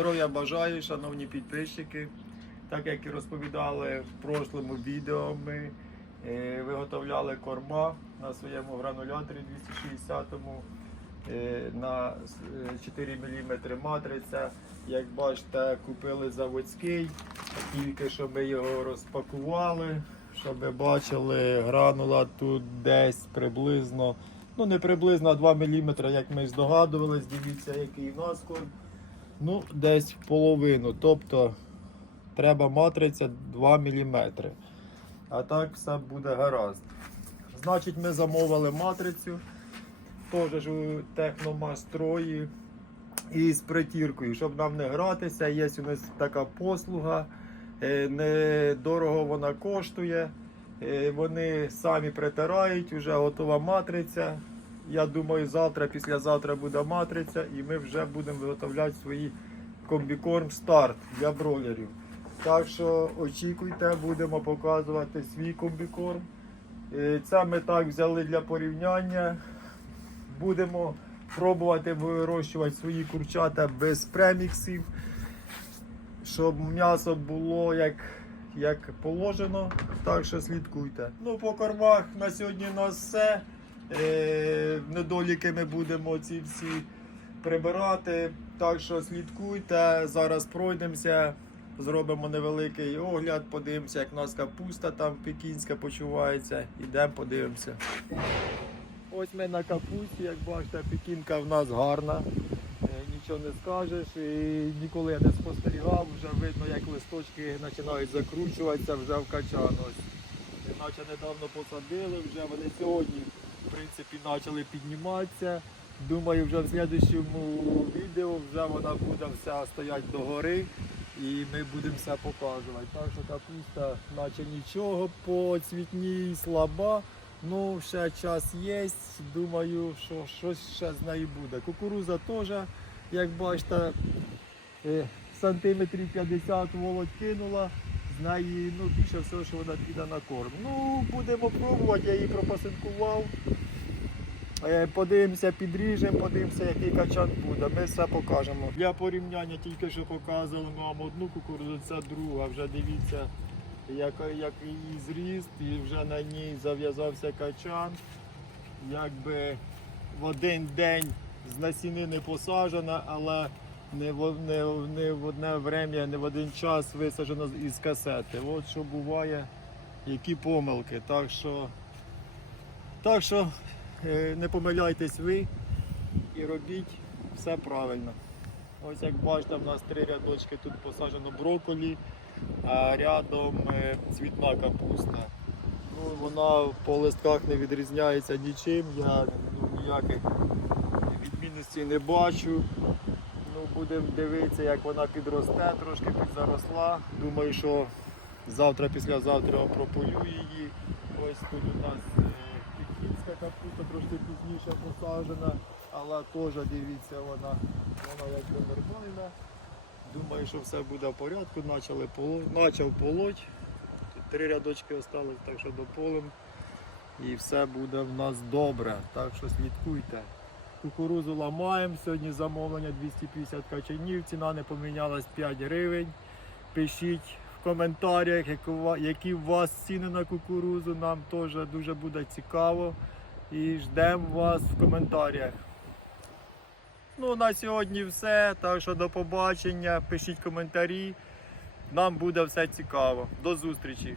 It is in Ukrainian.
Здоров'я бажаю, шановні підписчики. Так як і розповідали в прошлому відео, ми е, виготовляли корма на своєму грануляторі 260-му е, на е, 4 мм матриця. Як бачите, купили заводський, тільки що ми його розпакували, щоб ви бачили, гранула тут десь приблизно, ну не приблизно а 2 мм, як ми здогадувались, дивіться, який у нас корм. Ну, десь в половину. Тобто треба матриця 2 мм. А так все буде гаразд. Значить, ми замовили матрицю. Теж у техномастрої і з притіркою, щоб нам не гратися. Є у нас така послуга. Е, Недорого вона коштує. Е, Вони самі притирають, вже готова матриця. Я думаю, завтра, післязавтра буде матриця, і ми вже будемо виготовляти свої комбікорм старт для бройлерів. Так що очікуйте, будемо показувати свій комбікорм. Е, Це ми так взяли для порівняння. Будемо пробувати вирощувати свої курчата без преміксів, щоб м'ясо було як, як положено. Так що слідкуйте. Ну, по кормах на сьогодні у нас все. Е, недоліки ми будемо ці всі прибирати. Так що слідкуйте. Зараз пройдемося, зробимо невеликий огляд, подивимося, як у нас капуста там пекінська почувається. Ідемо подивимося. Ось ми на капусті, як бачите, пекінка в нас гарна. Е, Нічого не скажеш. І ніколи я не спостерігав, вже видно, як листочки починають закручуватися вже в качан. Ось. Наче недавно посадили, вже вони сьогодні принципі почали підніматися. Думаю, вже в слідчому відео вже вона буде вся стояти догори і ми будемо все показувати. Так що капуста наче нічого по цвітній слаба. Ну, ще час є. Думаю, що щось ще з нею буде. Кукуруза теж, як бачите, е, сантиметрів 50 володь кинула. З неї ну, більше всього, що вона піде на корм. Ну, будемо пробувати, я її пропасинкував. Е, Подивимося, підріжемо, подивимося, який качан буде. Ми все покажемо. Для порівняння тільки що показували вам одну кукурудзу, це друга. Вже дивіться, як, як її зріст, і вже на ній зав'язався качан. Якби в один день з насіни не посаджена, але не в, не, не в одне время, не в один час висаджена із касети. От що буває, які помилки. Так що, так що не помиляйтесь ви і робіть все правильно. Ось як бачите, в нас три рядочки тут посаджено брокколі, а рядом е, цвітна капуста. Ну, вона по листках не відрізняється нічим, я ну, ніяких відмінностей не бачу. Ну, будемо дивитися, як вона підросте, трошки підзаросла. Думаю, що завтра, післязавтра я прополю її. Ось тут у нас е, капуста трошки пізніше посаджена, але теж дивіться, вона, вона якби нормальна. Думаю, що все буде в порядку. Почали поло... Почав полоть. Три рядочки осталось, так що дополим. І все буде в нас добре. Так що слідкуйте. Кукурузу ламаємо. Сьогодні замовлення 250 качанів. Ціна не помінялась 5 гривень. Пишіть в коментарях, які у вас ціни на кукурузу. Нам теж дуже буде цікаво. І ждемо вас в коментарях. Ну, на сьогодні все. Так що до побачення. Пишіть коментарі. Нам буде все цікаво. До зустрічі!